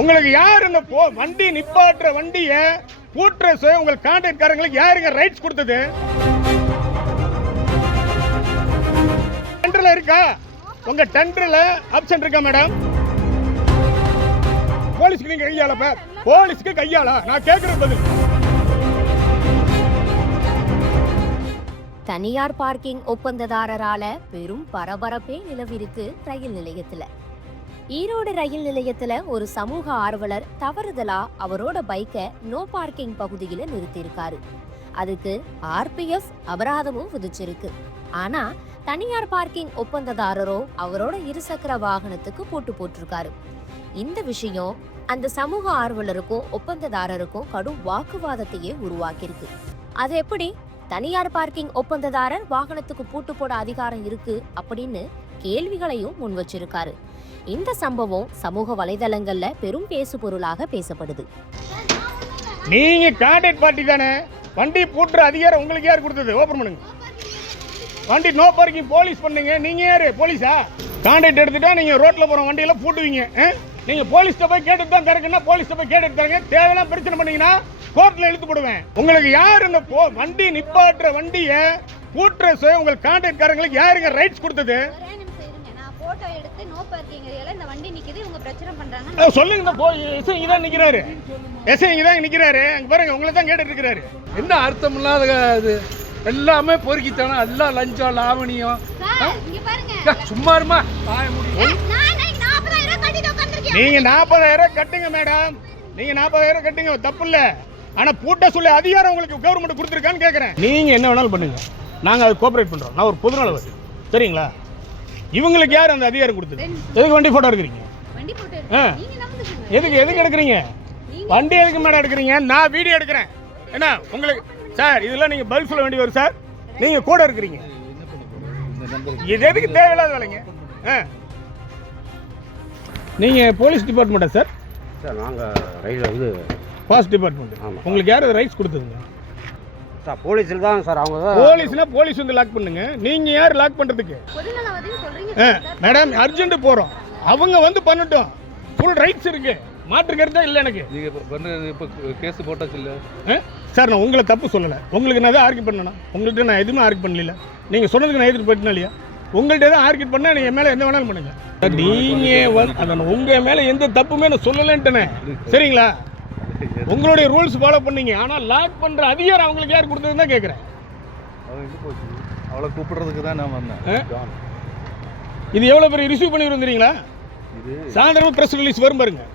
உங்களுக்கு யார் இந்த வண்டி நிப்பாட்டுற வண்டியை பூட்டுற உங்கள் கான்ட்ராக்ட்காரங்களுக்கு யாருங்க ரைட்ஸ் கொடுத்தது? டெண்டர்ல இருக்கா? உங்க டெண்டர்ல ஆப்ஷன் இருக்கா மேடம்? போலீஸ்க்கு நீங்க கையாள, போலீஸ்க்கு கையாள நான் கேட்கறது பதில். தனியார் பார்க்கிங் ஒப்பந்ததாரரால பெரும் பரபரப்பே நிலவிருக்கு ரயில் நிலையத்துல. ஈரோடு ரயில் நிலையத்துல ஒரு சமூக ஆர்வலர் தவறுதலா அவரோட பைக்கை நோ பார்க்கிங் பகுதியில நிறுத்தியிருக்காரு. அதுக்கு RPF அபராதமும் விதிச்சிருக்கு. ஆனா தனியார் பார்க்கிங் ஒப்பந்ததாரரோ அவரோட இருசக்கர வாகனத்துக்கு போட்டு போட்டிருக்காரு. இந்த விஷயம் அந்த சமூக ஆர்வலருக்கும் ஒப்பந்ததாரருக்கும் கடும் வாக்குவாதத்தையே உருவாக்கியிருக்கு. அது எப்படி தனியார் பார்க்கிங் ஒப்பந்ததாரர் வாகனத்துக்கு பூட்டு போட அதிகாரம் இருக்கு அப்படின்னு கேள்விகளையும் முன் வச்சிருக்காரு. இந்த சம்பவம் சமூக வலைதளங்கள்ல பெரும் பேசு பொருளாக பேசப்படுது. நீங்க கான்ட்ராக்ட் பார்ட்டி தானே, வண்டி பூட்டுற அதிகாரம் உங்களுக்கு யார் கொடுத்தது? ஓபன் பண்ணுங்க. வண்டி நோ பார்க்கிங் போலீஸ் பண்ணுங்க. நீங்க யாரு? போலீஸா? கான்ட்ராக்ட் எடுத்துட்டா நீங்க ரோட்ல போற வண்டியெல்லாம் பூட்டுவீங்க. நீங்க போலீஸ்ட்ட போய் கேட்டு தான் தரக்குன்னா போலீஸ்ட்ட போய் கேட்டு தரங்க. தேவையான பிரச்சனை பண்ணீங்கன்னா கோர்ட்ல இழுத்து போடுவேன். உங்களுக்கு யார் இந்த வண்டி நிப்பாட்டுற வண்டியை பூட்டுற உங்கள் கான்ட்ராக்ட்காரங்களுக்கு யாருங்க ரைட்ஸ் கொடுத்தது? போட்டோ எடுத்து நோ பார்க்கிங் ஏரியால இந்த வண்டி நிக்குது, இவங்க பிரச்சனை பண்றாங்க சொல்லுங்க. இந்த எஸ்ஐ இங்க தான் நிக்கிறாரு. எஸ்ஐ இங்க தான் நிக்கிறாரு. அங்க பாருங்க, உங்களை தான் கேட்டுட்டு இருக்காரு. என்ன அர்த்தம் இல்லாத இது? எல்லாமே பொறுக்கித்தானே, எல்லாம் லஞ்சம் லாவணியம். இங்க பாருங்க, சும்மா இருமா வாய முடியும். நான் 40,000 கட்டிட்டு உட்கார்ந்திருக்கேன். நீங்க 40,000 கட்டுங்க மேடம், நீங்க 40,000 கட்டுங்க, தப்பு இல்ல. ஆனா பூட்ட சொல்லி அதிகாரம் உங்களுக்கு கவர்மெண்ட் கொடுத்துருக்கான்னு கேட்கறேன். நீங்க என்ன வேணாலும் பண்ணுங்க, நாங்க அது கோஆபரேட் பண்றோம். நான் ஒரு பொதுநலவாதி, சரிங்களா? இவங்களுக்கு யார் அந்த அதிகாரம் கொடுத்தது? எதுக்கு வண்டி போட்டோ எடுக்கிறீங்க? வண்டி போட்டோ நீங்க நம்புங்க. எதுக்கு எடுக்கிறீங்க வண்டி? எதுக்கு மேடம் எடுக்கிறீங்க? நான் வீடியோ எடுக்கிறேன். என்ன உங்களுக்கு சார் இதெல்லாம் நீங்க பதில் சொல்ல வேண்டி வரும் சார். நீங்க கூட இருக்கிறீங்க, இது எதுக்கு தேவையில்லாத வேலைங்க? நீங்க போலீஸ் டிபார்ட்மெண்ட்டா சார்? சார் நாங்கள் ரயில் பாஸ்ட் டிபார்ட்மெண்ட். உங்களுக்கு யார் ரைட்ஸ் கொடுத்ததுங்க? சார் போலீஸில் தான் சார். அவங்க தான் போலீஸ்னா போலீஸ் வந்து லாக் பண்ணுங்க. நீங்க யார் லாக் பண்றதுக்கு? பொதுநலவாதின்னு சொல்றீங்க மேடம், அர்ஜென்ட் போறோம், அவங்க வந்து பண்ணட்டும். ஃபுல் ரைட்ஸ் இருக்கு, மாற்று கருத்தா இல்லை எனக்கு. நீங்க இப்போ கேஸ் போட்டாச்சு இல்ல சார்? நான் உங்களை தப்பு சொல்லலை. உங்களுக்கு நான் எதாவது ஆர்கியூ பண்ணணும்? உங்கள்கிட்ட நான் எதுவுமே ஆர்கியூ பண்ணல. நீங்கள் சொன்னதுக்கு நான் எதிர்ப்பு போயிட்டேன் இல்லையா? உங்கள்கிட்ட எதாவது ஆர்கியூ பண்ணால் நீங்கள் என் மேலே எந்த வேணாலும் பண்ணுங்க. நீங்கள் உங்கள் மேலே எந்த தப்புமே நான் சொல்லலைன்ட்டேனே, சரிங்களா? உங்களுடைய ரூல்ஸ் ஃபாலோ பண்ணீங்க. ஆனால் லாக் பண்ணுற அதிகாரம் அவங்களுக்கு யார் கொடுத்ததுன்னு தான் கேட்குறேன். அவளை கூப்பிடுறதுக்கு தான் நான் வந்தேன். இது எவ்வளோ பேர் ரிசீவ் பண்ணி வந்துறீங்களா? சாயந்தரமா ப்ரெஸ் ரிலீஸ் வரும் பாருங்க.